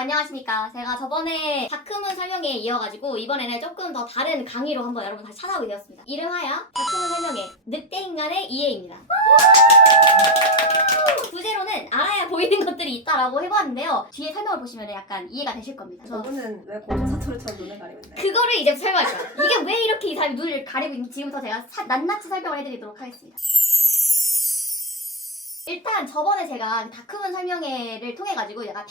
안녕하십니까. 제가 저번에 다크문 설명에 이어가지고 이번에는 조금 더 다른 강의로 한번 여러분 다시 찾아오게 되었습니다. 이름하여 다크문 설명의 늑대인간의 이해입니다. 부제로는 알아야 보이는 것들이 있다라고 해봤는데요. 뒤에 설명을 보시면 약간 이해가 되실 겁니다. 저분은 왜 고조사투리처럼 눈을 가리고 있나요? 그거를 이제 설명할 거예요. 이게 왜 이렇게 이 사람이 눈을 가리고 있는지 지금부터 제가 낱낱이 설명을 해드리도록 하겠습니다. 일단 저번에 제가 다크문 설명회를 통해가지고 약간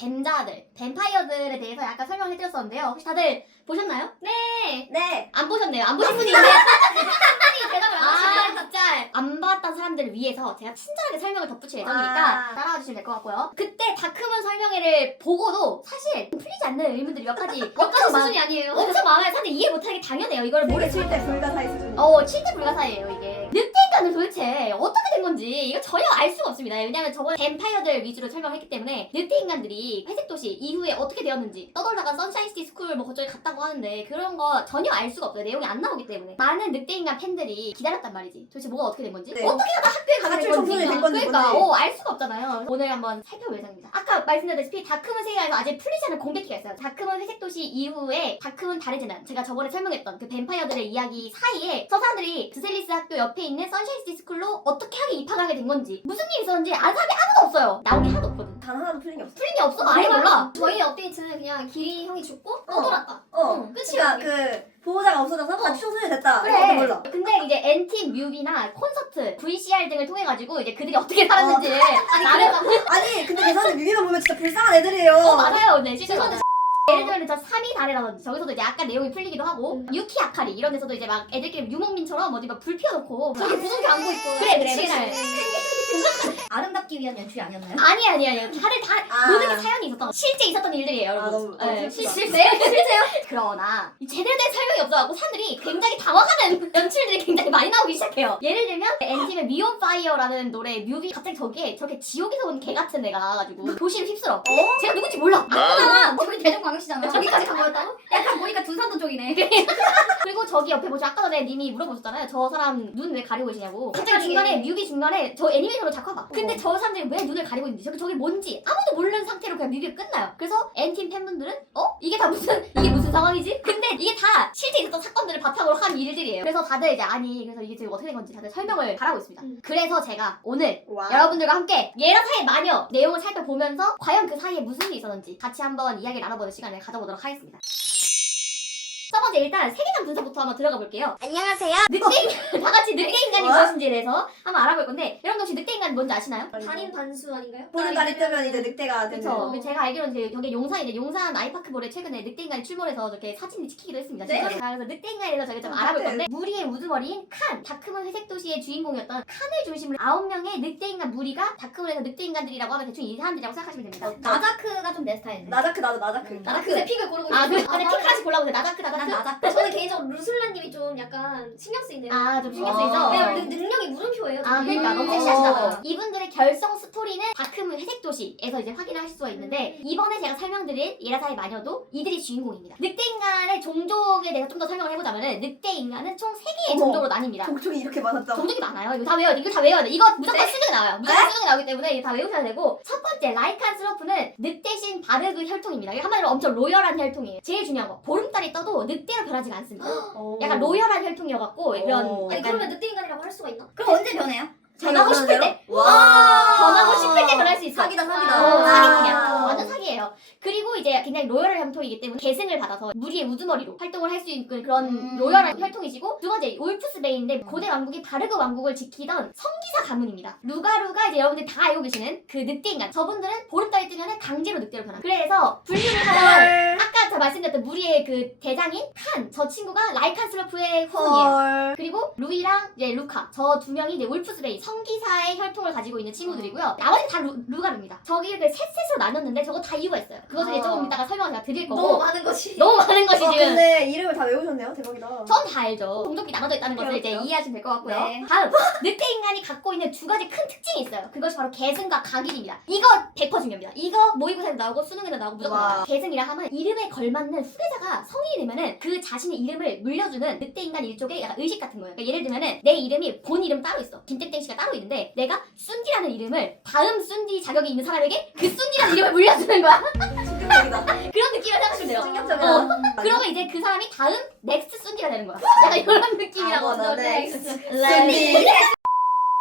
뱀파이어들에 대해서 약간 설명을 해드렸었는데요. 혹시 다들 보셨나요? 네. 안 보셨네요. 안 보신 분이 있는데 한분이 대답을 안 하시네요. 진짜 안 봤던 사람들을 위해서 제가 친절하게 설명을 덧붙일 예정이니까 따라와 주시면 될 것 같고요. 그때 다크문 설명회를 보고도 사실 풀리지 않는 의문들이 몇 가지 수준이 아니에요. 엄청 많아요. 사실 이해 못하는 게 당연해요. 이걸 모르겠 7대 불가사의 수준. 7대 불가사의예요 이게. 늑대인간은 도대체 어떻게 된 건지 이거 전혀 알 수가 없습니다. 왜냐면 저번에 뱀파이어들 위주로 설명했기 때문에 늑대인간들이 회색도시 이후에 어떻게 되었는지 떠돌다가 선샤인시티 스쿨 뭐 그쪽에 갔다고 하는데 그런 거 전혀 알 수가 없어요. 내용이 안 나오기 때문에. 많은 늑대인간 팬들이 기다렸단 말이지. 도대체 뭐가 어떻게 된 건지? 네. 어떻게 하다 학교에 가게 된 청소년이 된 건지 그러니까 알 수가 없잖아요. 오늘 한번 살펴볼 예정입니다. 아까 말씀드렸다시피 다크문 세계에서 아직 풀리지 않은 공백기가 있어요. 다크문 회색도시 이후에 다크문 달의 재난, 제가 저번에 설명했던 그 뱀파이어들의 이야기 사이에 저 사람들이 드셀리스 학교 옆에 있는 선샤인시티 스쿨로 어떻게 하게 입학하게 된 건지, 무슨 일이 있었는지 아는 사람이 아무도 없어요. 나온 게 하나도 없거든. 단 하나도 풀린 게 없어. 풀린 게 없어. 아예 몰라. 저희 업데이트는 그냥 기린 형이 죽고 떠돌았다. 끝이야. 그 보호자가 없어져서 같이 청소년이 됐다. 그래. 이것도 몰라. 근데 이제 엔팀 뮤비나 콘서트, VCR 등을 통해 가지고 이제 그들이 어떻게 살았는지 나름 아니 근데 그 사람들 뮤비만 보면 진짜 불쌍한 애들이에요. 맞아요. 네, 실제로. 예를 들면 저 3위 달이라든지 저기서도 이제 약간 내용이 풀리기도 하고 유키 아카리 이런 데서도 이제 막 애들끼리 유목민처럼 어디 막 불 피워놓고 저기 무슨 안고 있고. 그래 맨날. 아름답기 위한 연출이 아니었나요? 아니 다들 다 모든 게 사연이 있었던 실제 있었던 일들이에요 여러분. 너무 실제요? 그러나 이 제대로 된 설명이 없어갖고 사람들이 굉장히 당황하는 연출들이 굉장히 많이 나오기 시작해요. 예를 들면 엔팀의 미온 파이어라는 노래 뮤비 갑자기 저기에 저렇게 지옥에서 온 개 같은 애가 나와가지고 도시를 휩쓸어. 제가 누군지 몰라. 아, 저기 대전광역시잖아. 저기까지 간 거였다고? 약간 보니까 두산도 쪽이네. 그리고 저기 옆에 보시 아까 전에 님이 물어보셨잖아요. 저 사람 눈 왜 가리고 계시냐고. 갑자기 중간에 뮤비 중간에 저 애니메이션으로 작화봐. 근데 저 사람들이 왜 눈을 가리고 있는지 저게 뭔지 아무도 모르는 상태로 그냥 뮤비가 끝나요. 그래서 엔팀 팬분들은 이게 무슨 상황이지? 근데 이게 다 실제 있었던 사건들을 바탕으로 한 일들이에요. 그래서 다들 이제 그래서 이게 지금 어떻게 된 건지 다들 설명을 바라고 있습니다. 그래서 제가 오늘 여러분들과 함께 예라사의 마녀 내용을 살펴보면서 과연 그 사이에 무슨 일이 있었는지 같이 한번 이야기를 나눠보는 시간을 가져보도록 하겠습니다. 첫 번째 일단 세계관 분석부터 한번 들어가 볼게요. 안녕하세요. 다 같이 늑대인간이 무엇인지에 대해서 한번 알아볼 건데 여러분 혹시 늑대인간이 뭔지 아시나요? 단인 반수 아닌가요? 보는 달이 뜨면 이제 늑대가 되는. 그렇죠. 제가 알기로는 이제 여기 용산인데 용산 아이파크몰에 최근에 늑대인간이 출몰해서 이렇게 사진이 찍히기도 했습니다. 네? 진짜로. 그래서 늑대인간에 대해서 저희가 좀 알아볼 건데 무리의 우두머리인 칸, 다크문 회색도시의 주인공이었던 칸을 중심으로 9명의 늑대인간 무리가 다크문에서 늑대인간들이라고 하면 대충 이 사람들이라고 생각하시면 됩니다. 나자크가 좀 내 스타일이네. 나도 나자크. 나자크. 제 픽을 고르고 근데 있어요. 픽 하나씩 골라보세요. 나자크. 난 나자크. 저는 개인적으로 루슬라님이 좀 약간 신경 쓰이네요. 좀 신경 쓰이죠? 네, 능력이 물음표예요. 그러니까 너무 음. 섹시하시다. 이분들의 결성 스토리는 다크문 회색도시에서 이제 확인을 하실 수가 있는데 이번에 제가 설명드릴 예라사의 마녀도 이들이 주인공입니다. 늑대인간의 종족에 대해서 좀 더 설명을 해보자면은 늑대인간은 총 3개의 종족으로 나뉩니다. 종족이 이렇게 많았다. 종족이 많아요. 이거 다 외워야 돼. 이거 다 외워야 돼. 이거 무조건 수능에 나와요. 무조건 수능에 나오기 때문에 이거 다 외우셔야 되고 첫 번째 라이칸스로프는 늑대신 바르그 혈통입니다. 이게 한마디로 엄청 로열한 혈통이에요. 제일 중요한 거 보름달이 떠도 늑대로 변하지가 않습니다. 약간 로열한 혈통이어갖고 이런 오. 아니 약간 그러면 늑대인간이라고 할 수가 있나? 그럼 언제 변해요? 변하고 싶을 때 와. 변하고 싶을 때 변할 수 있어. 사기다. 사기꾼이야. 완전 사기예요. 그리고 이제 굉장히 로열한 혈통이기 때문에 계승을 받아서 무리의 우두머리로 활동을 할 수 있는 그런 로열한 혈통이시고 두 번째 울프스베이인데 고대 왕국이 바르그 왕국을 지키던 성기사 가문입니다. 루가루가 이제 여러분들이 다 알고 계시는 그 늑대인간. 저분들은 보름달이 뜨면 강제로 늑대로 변합니다. 그래서 분류를 하면 아까 제가 말씀드렸던 무리의 그 대장인 칸, 저 친구가 라이칸스로프의 후손이에요. 그리고 루이랑 이제 루카 저 두 명이 이제 울프스베이 성기사의 혈통을 가지고 있는 친구들이고요. 나머지 다 루가루입니다. 저기 그 셋으로 나눴는데 저거 다 이유가 있어요. 그것을 이제 조금 이따가 설명을 제가 드릴 거고 너무 많은 것이. 너무 많은 것이 지금 근데 이름을 다 외우셨네요. 대박이다. 전 다 알죠. 종족이 나눠져 있다는 것을 이제 그렇죠. 이해하시면 될 것 같고요. 네. 다음 늑대인간이 갖고 있는 두 가지 큰 특징이 있어요. 그것이 바로 계승과 각인입니다. 이거 100% 중요합니다. 이거 모의고사에도 나오고 수능에도 나오고 무조건 와. 나와요. 계승이라 하면 이름에 걸맞는 후계자가 성인이 되면은 그 자신의 이름을 물려주는 늑대인간 일족의 약간 의식 같은 거예요. 그러니까 예를 들면은 내 이름이 본 이름 따로 있어. 김땡땡 씨가 따로 있는데 내가 순디라는 이름을 다음 순디 자격이 있는 사람에게 그 순디라는 이름을 물려주는 거야. 충격적이다. 그런 느낌을 생각하시면 돼요. 충격적이다. 그러면 이제 그 사람이 다음 넥스트 순디가 되는 거야. 약간 이런 느낌이라고. 넥스트.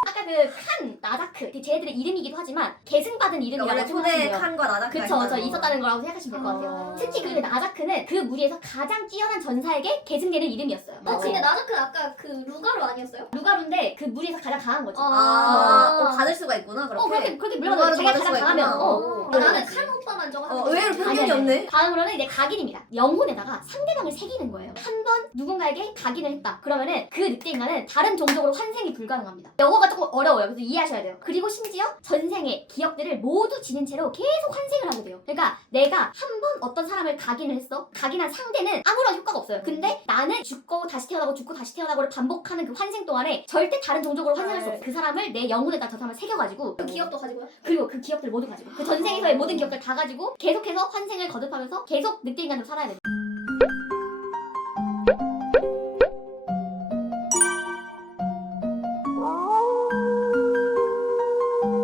아까 그 칸, 나다크, 쟤네들의 이름이기도 하지만 계승받은 이름이라고 원래 생각하시면 초대 돼요. 칸과 나다크가 그쵸, 저 있다는 거. 있었다는 거라고 생각하시면 될 것 같아요. 특히 그 나자크는 그 무리에서 가장 뛰어난 전사에게 계승되는 이름이었어요. 근데 나자크는 아까 그 루가루 아니었어요? 루가루인데 그 무리에서 가장 강한 거지. 받을 수가 있구나 그렇게. 그렇게 물어봐도 자기가 가장 강하면. 나는 칸 오빠만 저거 하는 의외로 줄 편견이 없네. 다음으로는 이제 각인입니다. 영혼에다가 상대방을 새기는 거예요. 한 번 누군가에게 각인을 했다. 그러면은 그 늑대 인간은 다른 종족으로 환생이 불가능합니다. 영어가 조금 어려워요. 그래서 이해하셔야 돼요. 그리고 심지어 전생의 기억들을 모두 지닌 채로 계속 환생을 하게 돼요. 그러니까 내가 한 번 어떤 사람을 각인을 했어. 각인한 상대는 아무런 효과가 없어요. 근데 나는 죽고 다시 태어나고 죽고 다시 태어나고를 반복하는 그 환생 동안에 절대 다른 종족으로 환생할 수 없어요. 그 사람을 내 영혼에다 저 사람을 새겨가지고 그 기억도 가지고요? 그리고 그 기억들 모두 가지고 그 전생에서의 모든 기억들 다 가지고 계속해서 환생을 거듭하면서 계속 늑대 인간으로 살아야 돼요.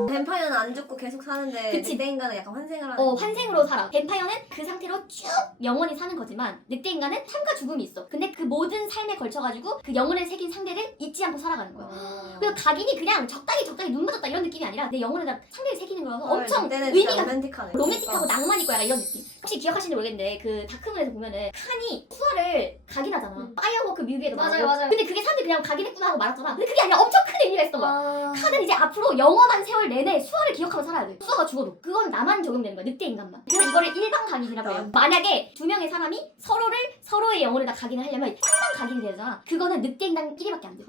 뱀파이어는 안 죽고 계속 사는데 그치. 늑대 인간은 약간 환생을 하는. 환생으로 살아. 뱀파이어는 그 상태로 쭉 영원히 사는 거지만 늑대 인간은 삶과 죽음이 있어. 근데 그 모든 삶에 걸쳐가지고 그 영혼을 새긴 상대를 잊지 않고 살아가는 거야. 그래서 각인이 그냥 적당히 눈 맞았다 이런 느낌이 아니라 내 영혼에다 상대를 새기는 거라서 엄청 의미가 로맨틱하네. 로맨틱하고 낭만 있고 약간 이런 느낌. 혹시 기억하시는지 모르겠는데 그 다크문에서 보면은 칸이 수아를 각인하잖아. 파이어워크 뮤비에도 맞아요, 나오고. 맞아요. 근데 그게 사람들이 그냥 각인했구나 하고 말았잖아. 근데 그게 아니라 엄청 큰 의미가 있었던 거야. 아... 칸은 이제 앞으로 영원한 세월 내내 수아를 기억하면서 살아야 돼. 수아가 죽어도 그건 나만 적용되는 거야. 늑대 인간만. 그래서 이거를 일방 각인이라고 해요. 만약에 두 명의 사람이 서로의 영혼에다 각인을 하려면 쌍방 각인이 되잖아. 그거는 늑대 인간끼리밖에 안 돼.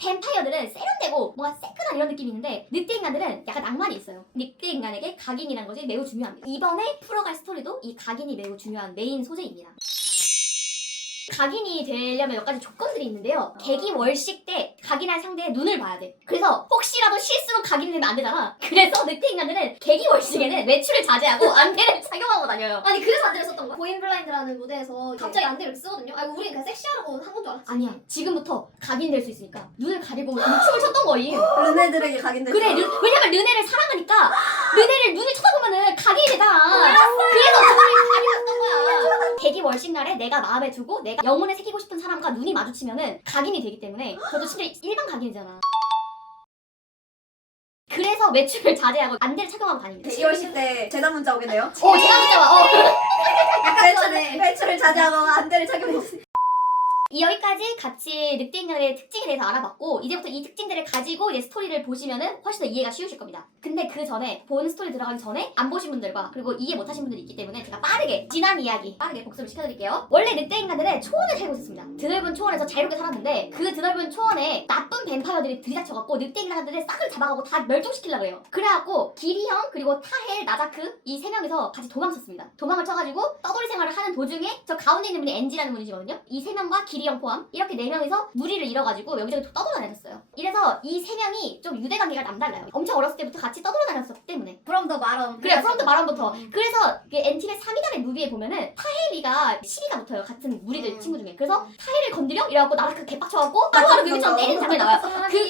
뱀파이어들은 세련되고 뭔가 새끈한 이런 느낌이 있는데 늑대 인간들은 약간 낭만이 있어요. 늑대 인간에게 각인이라는 것이 매우 중요합니다. 이번에 풀어갈 스토리도 이 각인이 매우 중요한 메인 소재입니다. 각인이 되려면 몇 가지 조건들이 있는데요. 개기월식 때 각인할 상대의 눈을 봐야 돼. 그래서 혹시라도 실수로 각인이 되면 안 되잖아. 그래서 늑대 인간들은 개기월식에는 외출을 자제하고 안대를 착용하고 다녀요. 아니 그래서 안대를 썼던 거야? 고인블라인드라는 무대에서 갑자기 안대를 쓰거든요? 아니 우리는 그냥 섹시하라고 한 건 줄 알았지. 아니야. 지금부터 각인될 수 있으니까 눈을 가리고 춤을 췄던 거임. 르네들에게 각인됐어. 그래, 왜냐면 르네를 사랑하니까 르네를 눈을 쳐다보면은 각인이 되잖아. 그래서 눈을 각인했던 거야. 개기월식 날에 내가 마음에 두고 내가 영혼에 새기고 싶은 사람과 눈이 마주치면은 각인이 되기 때문에 그것도 진짜 일반 각인이잖아. 그래서 외출을 자제하고 안대를 착용하고 다닙니다. 대기월식 때 재단 문자 오겠네요. 제가 문자 와. 외출을 자제하고 안대를 착용했어. 여기까지 같이 늑대 인간의 특징에 대해서 알아봤고 이제부터 이 특징들을 가지고 이제 스토리를 보시면은 훨씬 더 이해가 쉬우실 겁니다. 근데 그 전에 본 스토리 들어가기 전에 안 보신 분들과 그리고 이해 못하신 분들이 있기 때문에 제가 빠르게 지난 이야기 빠르게 복습을 시켜드릴게요. 원래 늑대 인간들은 초원을 살고 있었습니다. 드넓은 초원에서 자유롭게 살았는데 그 드넓은 초원에 나쁜 뱀파이어들이 들이닥쳐갖고 늑대 인간들을 싹을 잡아가고 다 멸종시키려고 해요. 그래갖고 기리형 그리고 타헬, 나자크 이 세 명이서 같이 도망쳤습니다. 도망을 쳐가지고 떠돌이 생활을 하는 도중에 저 가운데 있는 분이 엔지라는 분이시거든요. 이 세 명과 기리형 포함 이렇게 네 명이서 무리를 이뤄가지고 여기저기 떠돌아다녔어요. 이래서 이 세 명이 좀 유대관계가 남달라요. 엄청 어렸을 때부터 같이 떠돌아다녔었기 때문에. From the bottom. 그래, 프롬트 마람부터. 그래서 그 엔티의 3위단의 무비에 보면은 타헬리가 시비가 붙어요. 같은 무리들 친구 중에. 그래서 타헬을 건드려? 이래갖고 나라크 개빡쳐갖고 하루하루 뮤비처럼 때리는 장면이 나와요.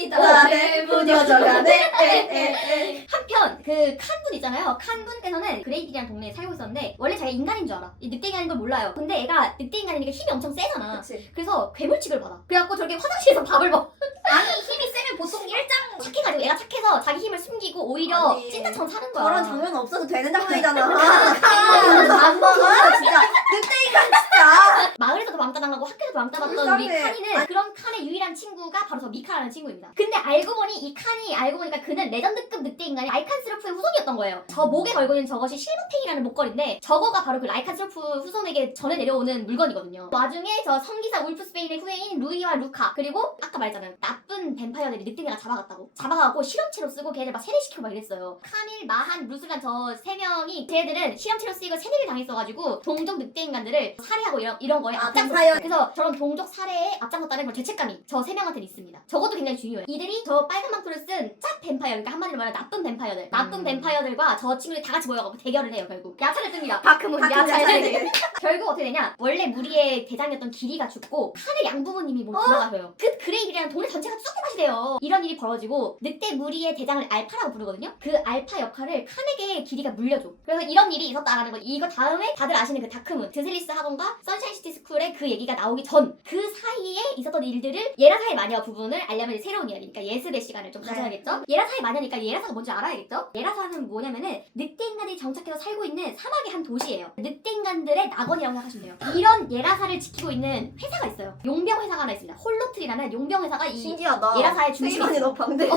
나를 무뎌져가네. 한편 그 칸분 있잖아요. 칸분께서는 그레이딜이라는 동네에 살고 있었는데 원래 자기가 인간인 줄 알아. 이 늑대 인간인 걸 몰라요. 근데 애가 늑대 인간이니까 힘이 엄청 세잖아. 그치. 그래서 괴물 취급을 받아. 그래갖고 저렇게 화장실에서 밥을 먹어. 아니 힘이 세면 보통 일장 착해가지고 애가 착해서 자기 힘을 숨기고 오히려 아니, 찐따처럼 사는 거야. 저런 장면 없어도 되는 장면이잖아. 안 먹어. 진짜 늑대 인간 진짜. 마을에서도 왕따 당하고 학교에서도 왕따 받던 우리 불쌍해. 칸이는 그런 칸의 유일한 친구가 바로 저 미카라는 친구입니다. 근데 알고 보니 이 칸이 알고 보니까 그는 레전드급 늑대 인간이 라이칸스로프의 후손이었던 거예요. 저 목에 걸고 있는 저것이 실버팽이라는 목걸인데 저거가 바로 그 라이칸스로프 후손에게 전해 내려오는 물건이거든요. 와중에 저 성기사 울프스베인의 후예인 루이와 루카 그리고 아까 말했잖아요. 나쁜 뱀파이어들이 늑대가 잡아갔다고. 잡아가고 실험체로 쓰고 걔들 막 세뇌시키고 막 이랬어요. 카밀, 마한, 루슬란 저 세 명이 걔들은 실험체로 쓰이고 세뇌를 당했어가지고 동족 늑대 인간들을 살해하고 이런 거에 뱀파이어. 그래서 저런 동족 살해에 앞장섰다는 걸 죄책감이 저 세 명한테는 있습니다. 저것도 굉장히 중요해요. 이들이 저 빨간 망토를 쓴 짭 뱀파이어, 그러니까 한마디로 말하면 나쁜 뱀파이어들, 나쁜 뱀파이어들과 저 친구들이 다 같이 모여가지고 대결을 해요. 결국 야차를 뜹니다. 바크문 야차를 야차를 결국 어떻게 되냐? 원래 무리의 대장이었던 기리가 죽고 칸의 양부모님이 뭐 돌아가셔요. 그 그레이비라는 동네 전체가 쑥대밭이 돼요. 이런 일이 벌어지고 늑대 무리의 대장을 알파라고 부르거든요. 그 알파 역할을 칸에게 기리가 물려줘. 그래서 이런 일이 있었다라는 거. 이거 다음에 다들 아시는 그 다크문, 드슬리스 학원과 선샤인 시티 스쿨의 그 얘기가 나오기 전 그 사이에 있었던 일들을 예라사의 마녀 부분을 알려면 새로운 이야기니까 예습의 시간을 좀 가져야겠죠. 예라사의 마녀니까 예라사가 뭔지 알아야겠죠. 예라사는 뭐냐면은 늑대 인간이 정착해서 살고 있는 사막의 한 도시예요. 늑대 인간들의 낙원이라고 생각하시면 돼요. 이런 예라사를 지키고 있는 회사가 있어요. 용병 회사가 하나 있습니다. 홀로틀이라는 용병 회사가 이 신기하다. 예라사의 중심에 세계관이 있어요. 너무 방대.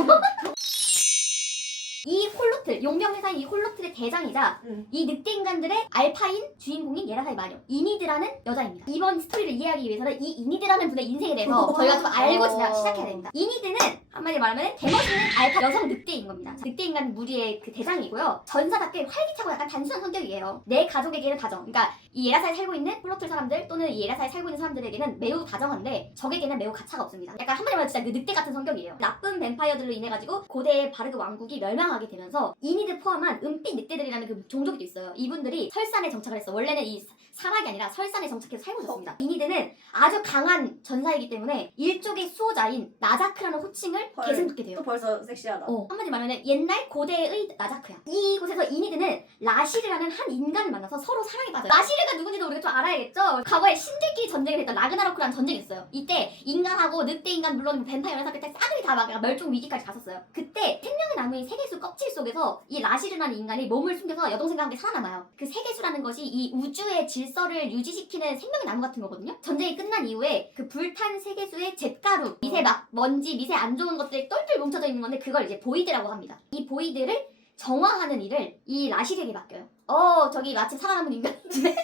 이 홀로틀, 용병 회사인 이 홀로틀의 대장이자 이 늑대 인간들의 알파인 주인공인 예라사의 마녀 이니드라는 여자입니다. 이번 스토리를 이해하기 위해서는 이 이니드라는 분의 인생에 대해서 저희가 좀 알고 시작해야 됩니다. 이니드는 한마디로 말하면 개멋있는 알파 여성 늑대인 겁니다. 늑대 인간 무리의 그 대장이고요. 전사답게 활기차고 약간 단순한 성격이에요. 내 가족에게는 다정. 그러니까 이 예라사에 살고 있는 홀로틀 사람들 또는 이 예라사에 살고 있는 사람들에게는 매우 다정한데 적에게는 매우 가차가 없습니다. 약간 한마디로 말하면 진짜 그 늑대 같은 성격이에요. 나쁜 뱀파이어들로 인해 가지고 고대의 바르그 왕국이 멸망하게 되면서 이니드 포함한 은빛 늑대들이라는 그 종족이 있어요. 이분들이 설산에 정착을 했어. 원래는 이 사막이 아니라 설산에 정착해서 살고 있었습니다. 이니드는 아주 강한 전사이기 때문에 일족의 수호자인 나자크라는 호칭을 헐. 계승 듣게 돼요. 또 벌써 섹시하다. 한마디 말하면 옛날 고대의 나자크야. 이곳에서 이니드는 라시르라는 한 인간을 만나서 서로 사랑에 빠져요. 라시르가 누군지도 우리가 좀 알아야겠죠? 과거에 신들끼리 전쟁을 했던 라그나로크라는 전쟁이 있어요. 이때 인간하고 늑대 인간 물론 뱀파이어 회사 그때 싸그리 다 막 멸종 위기까지 갔었어요. 그때 생명의 나무인 세계수 껍질 속에서 이 라시르라는 인간이 몸을 숨겨서 여동생과 함께 살아남아요. 그 세계수라는 것이 이 우주의 질서를 유지시키는 생명의 나무 같은 거거든요. 전쟁이 끝난 이후에 그 불탄 세계수의 잿가루, 미세 막 먼지, 미세 안 좋은 것들이 똘똘 뭉쳐져 있는 건데 그걸 이제 보이드라고 합니다. 이 보이드를 정화하는 일을 이 라시르에게 맡겨요. 저기 마침 살아남은 인간인데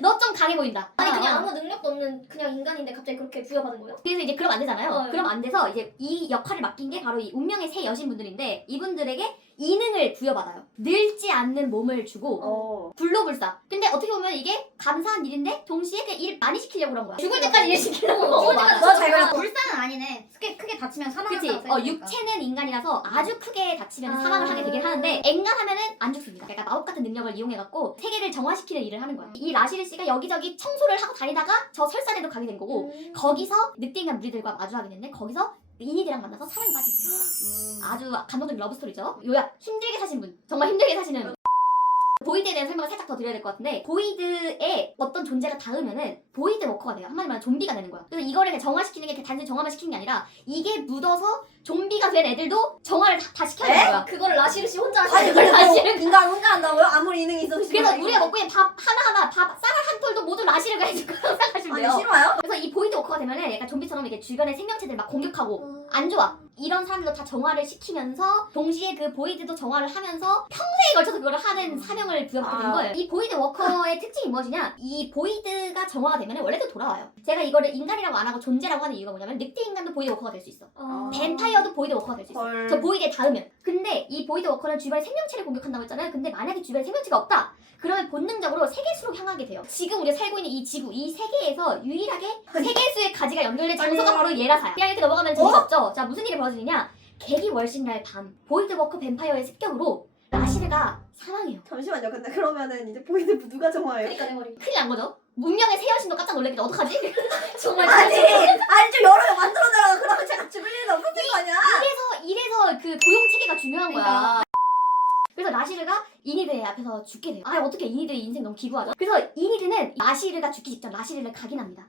너 좀 강해 보인다. 아니 그냥 아무 능력도 없는 그냥 인간인데 갑자기 그렇게 부여받은 거예요? 그래서 이제 그러면 안 되잖아요. 네. 그럼 안 돼서 이제 이 역할을 맡긴 게 바로 이 운명의 새 여신분들인데 이분들에게 이능을 부여받아요. 늙지 않는 몸을 주고 불로불사. 근데 어떻게 보면 이게 감사한 일인데 동시에 그냥 일 많이 시키려고 그런 거야. 죽을 때까지 일 시키려고. 죽을 맞아. 때까지 너잘 그렸다. 불사는 아니네. 크게 다치면 그치? 사망한다고 육체는 인간이라서 아주 크게 다치면 아. 사망을 하게 되긴 하는데 앵간하면은 안 죽습니다. 그러니까 마법 같은 능력을 이용해갖고 세계를 정화시키는 일을 하는 거야. 이 라시르 씨가 여기저기 청소를 하고 다니다가 저 설산에도 가게 된 거고 거기서 늑대인간 무리들과 마주하게 됐는데 거기서 이니드랑 만나서 사랑에 빠지게 돼요. 아주 감동적인 러브스토리죠. 요약 힘들게 사신 분, 정말 힘들게 사시는 보이드에 대한 설명을 살짝 더 드려야 될 것 같은데 보이드에 어떤 존재가 닿으면은 보이드 워커가 돼요. 한마디로 말하면 좀비가 되는 거야. 그래서 이거를 그냥 정화시키는 게 단순히 정화만 시키는 게 아니라 이게 묻어서 좀비가 된 애들도 정화를 다 시켜야 되는 거야. 그거를 라시르 씨 혼자 아니 하시는 그걸 거예요? 사실은 인간 혼자 한다고요? 아무리 이능이 있어도 그래서 우리가 먹고 있는 밥 하나하나 밥 쌀알 한 톨도 모두 라시르가 해줄 거라고 생각하시면 아니 돼요. 싫어요? 그래서 이 보이드 워커가 되면은 약간 좀비처럼 이렇게 주변의 생명체들 막 공격하고 안 좋아. 이런 사람들도 다 정화를 시키면서 동시에 그 보이드도 정화를 하면서 평생에 걸쳐서 그걸 하는 사명을 부여받게 된 거예요. 이 보이드 워커의 특징이 무엇이냐? 이 보이드가 정화가 되면 원래도 돌아와요. 제가 이거를 인간이라고 안 하고 존재라고 하는 이유가 뭐냐면 늑대 인간도 보이드 워커가 될 수 있어. 뱀파이어도 보이드 워커가 될 수 있어. 헐. 저 보이드에 닿으면. 근데 이 보이드 워커는 주변의 생명체를 공격한다고 했잖아요. 근데 만약에 주변에 생명체가 없다. 그러면 본능적으로 세계수로 향하게 돼요. 지금 우리가 살고 있는 이 지구, 이 세계에서 유일하게 세계수의 가지가 연결된 장소가 바로 예라사야. 그냥 이렇게 넘어가면 재미가 없죠? 자, 무슨 일이 벌어지느냐? 개기월신날 밤, 보이드 워커 뱀파이어의 습격으로 라시르가 사망해요. 잠시만요. 근데 그러면은 이제 보이드 누가 정화해요? 그러니까 내 머리. 큰일 난 거죠? 문명의 새 여신도 깜짝 놀랐겠죠? 어떡하지? 정말 아니 좀 여러 개 만들어내라. 그러면 제가 죽을 일은 없을 거 아니야? 이래서 그 고용 체계가 중요한 거야. 그러니까. 그래서 라시르가 이니드의 앞에서 죽게 돼요. 어떻게 이니드의 인생 너무 기구하죠? 그래서 이니드는 라시르가 죽기 직전 라시르를 각인합니다.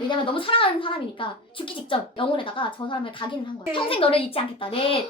왜냐면 너무 사랑하는 사람이니까 죽기 직전 영혼에다가 저 사람을 각인을 한 거야. 평생 너를 잊지 않겠다. 내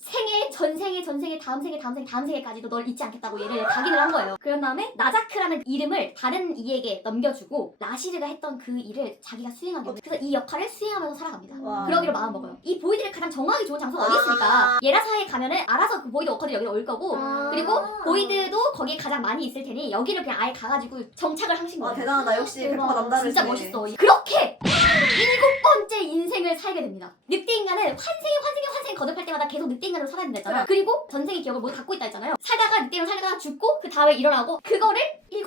생애, 전생에, 다음 생에, 다음 생에까지도 널 잊지 않겠다고 얘를 각인을 한 거예요. 그런 다음에 나자크라는 이름을 다른 이에게 넘겨주고 라시르가 했던 그 일을 자기가 수행하게 돼요. 그래서 이 역할을 수행하면서 살아갑니다. 와. 그러기로 마음먹어요. 이 보이드를 가장 정화하기 좋은 장소가 어디 있습니까? 예라사에 가면은 알아서 그 보이드 워커들이 여기 올 거고 그리고 보이드도 거기에 가장 많이 있을 테니 여기를 그냥 아예 가가지고 정착을 하신 와 거예요. 대단하다. 역시 백퍼 남다르시네. 진짜 멋있어. 그렇게 7번째 인생을 살게 됩니다. 늑대 인간은 환생 거듭할 때마다 계속 늑대 인간으로 살아야 된다 했잖아. 그리고 전생의 기억을 모두 갖고 있다 했잖아요. 살다가 늑대로 살다가 죽고 그 다음에 일어나고 그거를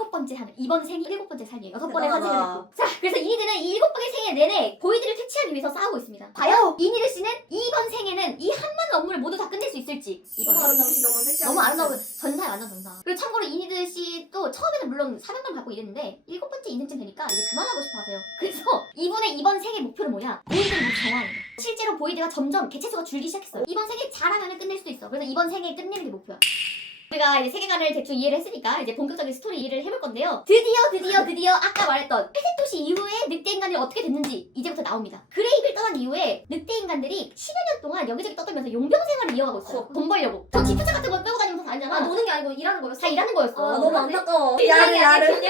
7번째 하는 이번 생이 7번째 삶이에요. 6번의 대단하다. 환생을 했고. 자, 그래서 이니드는 이 7번의 생애 내내 보이드를 퇴치하기 위해서 싸우고 있습니다. 과연 이니드 씨는 이번 생에는 이 한 많은 업무를 모두 다 끝낼 수 있을지. 너무 이번 아름다우시 너무 섹시하고 너무 아름다운 전사야, 완전 전사. 그리고 참고로 이니드 씨도 처음에는 물론 사명감을 갖고 일했는데 7번째 인생쯤 되니까 이제 그만하고 싶어 하세요. 그래서 이분의 이번 생의 목표는 뭐냐? 보이드를 모두 정화하는 거야. 실제로 보이드가 점점 개체수가 줄기 시작했어요. 이번 생에 잘하면 끝낼 수도 있어. 그래서 이번 생에 끝내는 게 목표야. 우리가 이제 세계관을 대충 이해를 했으니까 이제 본격적인 스토리 이해를 해볼 건데요. 드디어 아까 말했던 회색 도시 이후에 늑대 인간이 어떻게 됐는지 이제부터 나옵니다. 그레이를 떠난 이후에 늑대 인간들이 10여 년 동안 여기저기 떠들면서 용병 생활을 이어가고 있어요. 돈 벌려고. 저 지프차 같은 거 빼고 다니면서 다니잖아. 아 노는 게 아니고 일하는 거였어? 다 일하는 거였어. 아 너무 안타까워. 그냥이 야르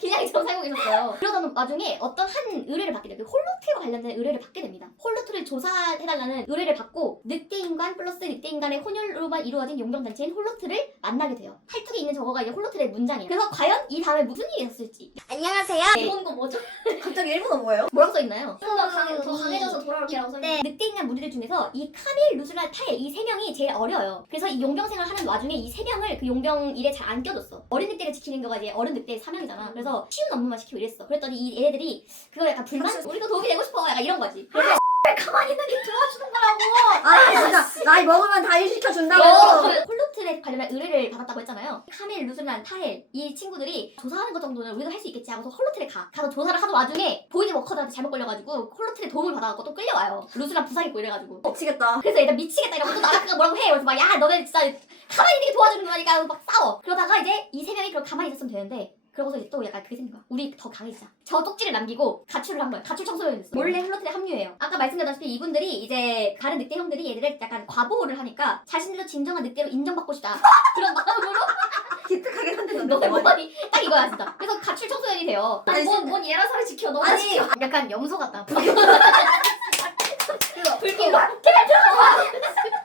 그냥이처럼 살고 있었어요. 그러던 와중에 어떤 한 의뢰를 받게 돼요. 그 홀로트와 관련된 의뢰를 받게 됩니다. 홀로트를 조사해달라는 의뢰를 받고 늑대인간 플러스 늑대인간의 혼혈로만 이루어진 용병단체인 홀로트를 만나게 돼요. 팔뚝에 있는 저거가 이제 홀로트의 문장이에요. 그래서 과연 이 다음에 무슨 일이 있었을지. 안녕하세요. 이런 거 뭐죠? 갑자기 일본어 뭐예요? 뭐라고 써있나요? 좀 더 강해져서 돌아올게라고 써있는데 늑대인간 무리들 중에서 이 카밀, 루즈라, 타일 이 세 명이 제일 어려요. 그래서 이 용병 생활 하는 와중에 이 세 명을 그 용병 일에 잘 안 껴줬어. 어린 늑대를 지키는 거가 이제 어른 늑대의 사명이잖아. 그래서 쉬운 업무만 시키고 이랬어. 그랬더니 이 애들이 그거 약간 불만? 우리도 도움이 되고 싶어. 약간 이런 거지. 그래서 가만히 있는 게 도와주는 거라고. 아 진짜 나이 먹으면 다 일 시켜준다고. 홀로트에 관련한 의뢰를 받았다고 했잖아요. 카밀, 루즈란, 타헬 이 친구들이 조사하는 것 정도는 우리도 할 수 있겠지 하고서 홀로트에 가서 조사를 하던 와중에 보이드 워커들한테 잘못 걸려가지고 홀로트의 도움을 받아갖고 또 끌려와요. 루즈란 부상 입고 이래가지고. 미치겠다. 그래서 얘들 미치겠다 이러고 또 나라카가 뭐라고 해. 그래서 막 야 너네 진짜 가만히 있는 게 도와주는 거니까 막 싸워. 그러다가 이제 이 세 명이 그럼 가만히 있었으면 되는데 그러고서 이제 또 약간 그게 생긴 거야. 우리 더 강해지자. 저 쪽지를 남기고 가출을 한 거야. 가출 청소년이 됐어. 몰래 홀로트에 합류해요. 아까 말씀드렸다시피 이분들이 이제 다른 늑대 형들이 얘들을 약간 과보호를 하니까 자신들도 진정한 늑대로 인정받고 싶다. 그런 마음으로 기특하긴 한데 너네 뭐하니? 딱 이거야 진짜. 그래서 가출 청소년이 돼요. 아니, 뭔 예라사를 지켜 너가 아니 지켜 약간 염소 같다. 불길로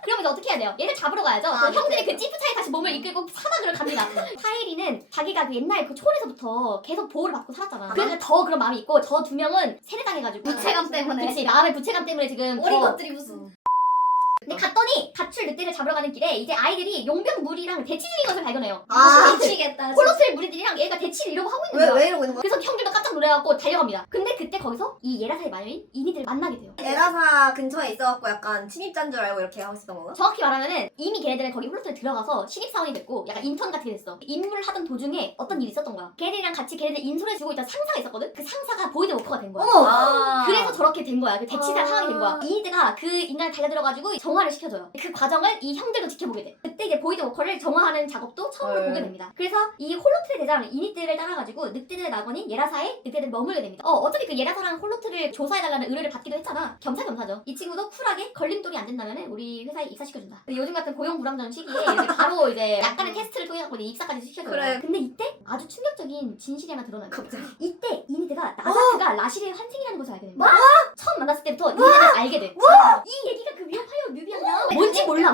그럼 이제 어떻게 해야 돼요? 얘를 잡으러 가야죠. 아, 그래서 형들이 네. 그 지프차에 다시 몸을 이끌고 사막으로 갑니다. 타일이는 자기가 그 옛날 그 촌에서부터 계속 보호를 받고 살았잖아. 그러니까 더 그런 마음이 있고 저 두 명은 세뇌당해가지고 부채감 때문에. 그치 마음의 부채감 때문에 지금 어린 더 것들이 무슨 근데 갔더니 가출 늑대를 잡으러 가는 길에 이제 아이들이 용병 무리랑 대치 중인 것을 발견해요. 아 미치겠다 홀로트의 무리들이랑 얘가 대치를 이러고 하고 있는 거야. 왜 이러고 있는 거야? 그래서 형들도 깜짝 놀래갖고 달려갑니다. 근데 그때 거기서 이 예라사의 마녀인 이니들을 만나게 돼요. 에라사 근처에 있어갖고 약간 침입자인 줄 알고 이렇게 하고 있었던 건가? 정확히 말하면은 이미 걔네들은 거기 홀로트에 들어가서 신입사원이 됐고 약간 인턴 같은 게 됐어. 임무를 하던 도중에 어떤 일이 있었던 거야. 걔네들이랑 같이 걔네들 인솔해 주고 있던 상사가 있었거든? 그 상사가 보이드 워커가 된 거야. 어머! 아. 그래서 저렇게 된 거야. 그 대치살 상황이 된 거야. 이니드가 그 인간을 달려들어가지고 정화를 시켜줘요. 그 과정을 이 형들도 지켜보게 돼. 그때 이제 보이드 워커를 정화하는 작업도 처음으로 헐. 보게 됩니다. 그래서 이 홀로트의 대장 이니드를 따라가지고 늑대들의 낙원인 예라사에 늑대들을 머물게 됩니다. 어차피 그 예라사랑 홀로트를 조사해달라는 의뢰를 받기도 했잖아. 겸사겸사죠. 이 친구도 쿨하게 걸림돌이 안 된다면 우리 회사에 입사시켜준다. 근데 요즘 같은 고용 불안정 시기에 이제 바로 이제 약간의 테스트를 통해 갖고 입사까지 시켜줘요. 그래. 근데 이때 아주 충격적인 진실이 하나 드러나요. 갑자기. 이때 이니드가 나자크가 라실의 환생이라는 것을 알게 됩니다. 처음 만났을 때부터 이니드를 알게 돼. 이 얘기가 그 위협하여 뮤비였냐?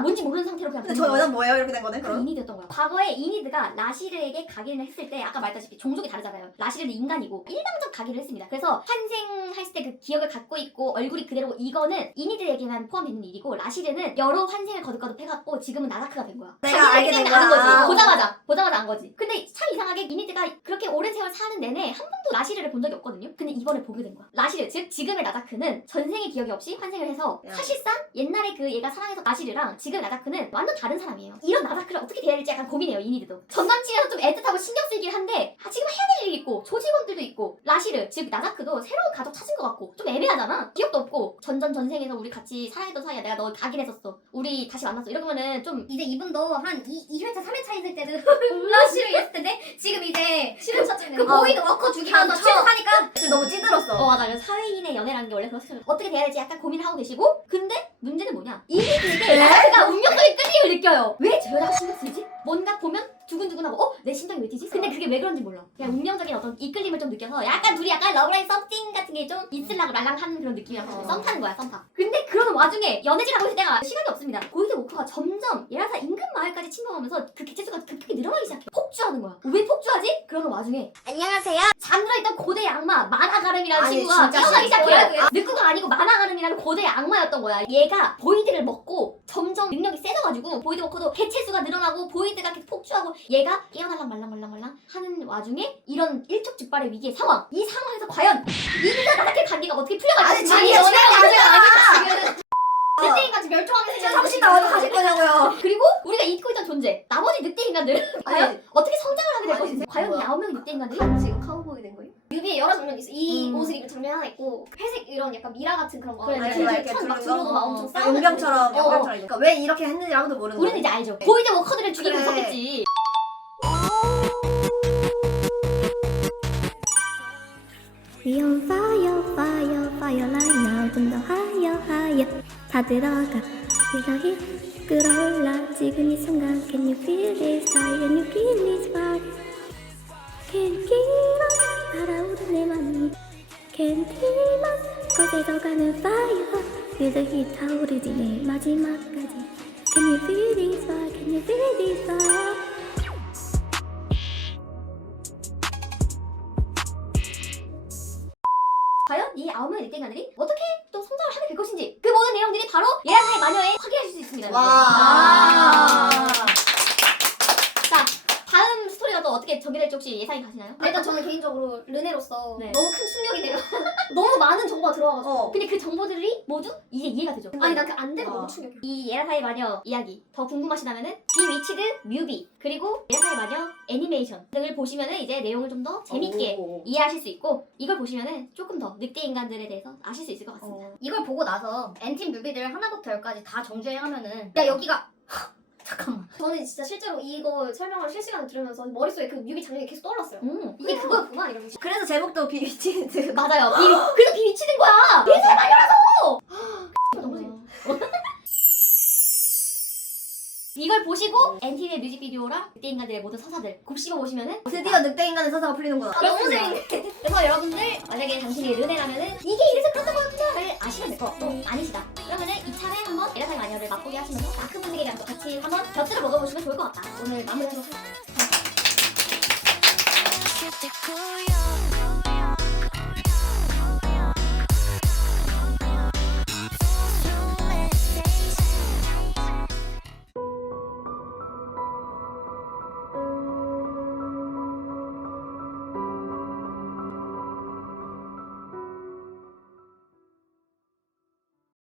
뭔지 모르는 상태로 그냥 근데 저 여자 뭐예요? 이렇게 된 거네 그 그럼? 이니드였던 거야. 과거에 이니드가 라시르에게 가기를 했을 때 아까 말했다시피 종족이 다르잖아요. 라시르는 인간이고 일방적 가기를 했습니다. 그래서 환생했을 때 그 기억을 갖고 있고 얼굴이 그대로고 이거는 이니드에게만 포함되는 일이고 라시르는 여러 환생을 거듭거듭 해갖고 지금은 나자크가 된 거야. 내가 자기들 알게 된 때문에 아는 거야. 거지. 보자마자 안 거지. 근데 참 이상하게 이니드가 그렇게 오랜 세월 사는 내내 한 번도 라시르를 본 적이 없거든요. 근데 이번에 보게 된 거야. 라시르 즉 지금의 나자크는 전생의 기억이 없이 환생을 해서 야. 사실상 옛날에 그 얘가 사랑해서 라시르랑 지금 나자크는 완전 다른 사람이에요. 이런 나자크를 어떻게 대해야 될지 약간 고민해요. 이니드도. 전남친에서 좀 애틋하고 신경 쓰이긴 한데 지금 해야 될 일이 있고 조직원들도 있고 라시르 즉 나자크도 새로운 가족 찾은 것 같고 좀 애매하잖아. 기억도 없고 전생에서 우리 같이 사랑했던 사이야. 내가 너 가긴 했었어. 우리 다시 만났어. 이러면은 좀 이제 이분도 한 2회차 3회차 있을 때는 라시를 했을 텐데 지금 이제 실험차쯤 그 보이드 워커 죽이면서 취업하니까 지금 너무 찌들었어. 맞아. 그래서 사회인의 연애라는 게 원래 그렇죠. 어떻게 돼야 될지 약간 고민을 하고 계시고 근데 문제는 뭐냐? 이니드에게 나자크가 운명적인 끌림을 느껴요. 왜 저 여자가 신경 쓰이지? 뭔가 보면 두근두근하고 내 심장이 왜 뛰지? 근데 그게 왜 그런지 몰라. 그냥 운명적인 어떤 이끌림을 좀 느껴서 약간 둘이 약간 러브라인 썸띵 같은 게 좀 있으려고 말랑하는 그런 느낌이라서 썸 타는 거야 썸 타. 근데 그러는 와중에 연애질하고 있을 때가 시간이 없습니다. 보이드 워커가 점점 예라사 인근 마을까지 침범하면서 그 개체수가 급격히 늘어나기 시작해. 폭주하는 거야. 왜 폭주하지? 그러는 와중에 안녕하세요. 잠들어있던 고대 악마 마나가름이라는 아니, 친구가 진짜 깨어나기 진짜 시작해요. 늑구가 아니고 마나가름이라는 고대 악마였던 거야. 얘가 보이드를 먹고 점점 능력이 세져가지고 보이드 워커도 개체수가 늘어나고 보이드가 계속 폭주하고 그래서 얘가 깨어날랑 말랑 하는 와중에 이런 일촉즉발의 위기의 상황, 이 상황에서 과연 이들과 나락의 관계가 어떻게 풀려갈지 아니 연애가 늑대인같이 멸종하게 진짜 정신 다 어디 가실 거냐고요. 그리고 우리가 잊고 있던 존재 나머지 늑대 인간들은 과연 아니, 어떻게 성장을 하게 될 아니, 것인지, 과연 이 9명의 늑대 인간들이 지금 카우보이 된 거예요? 뮤비에 여러 장면이 있어. 이 음. 옷을 입은 장면 하나 있고 회색 이런 약간 미라 같은 그런 거. 그래, 막 그래, 이렇게 이렇게 막 두르는 두르고 거? 막 엄청 싸우는 용병처럼 장면. 그러니까 왜 이렇게 했는지 아무도 모르는 우리는 거야. 이제 알죠. 네. 보이드 워커들을 죽이고 그래. 있었겠지. We on fire, fire, fire right now. 좀 더 higher, higher. 다 들어가. 이상히 끌어올라. 지금 이 순간. Can you feel this fire? Can you give me spark? Can you give us? 달아오른 내 맘이. Can you give us? 꺼져서 가는 fire. 유독히 타오르지 내 마지막까지. Can you feel this fire? Can you feel this fire? 과연 이 9명의 늑대 인간들이 어떻게 또 성장을 하게 될 것인지, 그 모든 내용들이 바로 예라사의 마녀에 확인하실 수 있습니다. 와. 자, 다음 스토리가 또 어떻게 전개될지 혹시 예상이 가시나요? 일단 저는 개인적으로 르네로서 네. 너무 큰 충격이네요. 너무 많은 정보가 들어와가지고. 근데 그 정보들이 모두 이제 이해가 되죠. 아니 난 그 안돼가 와. 너무 충격이야. 이 예라사의 마녀 이야기 더 궁금하시다면은 비위치드 뮤비 그리고 예라사의 마녀 애니메이션 등을 보시면은 이제 내용을 좀 더 재밌게 이해하실 수 있고, 이걸 보시면은 조금 더 늑대 인간들에 대해서 아실 수 있을 것 같습니다. 이걸 보고 나서 엔팀 뮤비들 하나부터 열까지 다 정주행하면은 야 여기가 잠깐만 저는 진짜 실제로 이거 설명을 실시간에 들으면서 머릿속에 그 뮤비 장면이 계속 떠올랐어요. 이게 그거구나 이러면서. 그래서 제목도 비비치드. 맞아요. 그래서 비위치는 거야. 예라사의 마녀라서. 너무 재밌어. 이걸 보시고 엔팀의 뮤직비디오랑 늑대 인간들의 모든 서사들 곱씹어 보시면은 드디어 늑대 인간의 서사가 풀리는구나. 너무 재밌네. 그래서 여러분들 만약에 당신이 르네라면은 이게 이래서 그렇다고 하는구나를 아시면 될 거. 또 아니시다. 그러면은 이참에 한번 예라사의 마녀를 맛보게 하시면서 다크 분들이랑 또 같이 한번 곁들여 먹어보시면 좋을 것 같다. 오늘 마무리하도록 하겠습니다.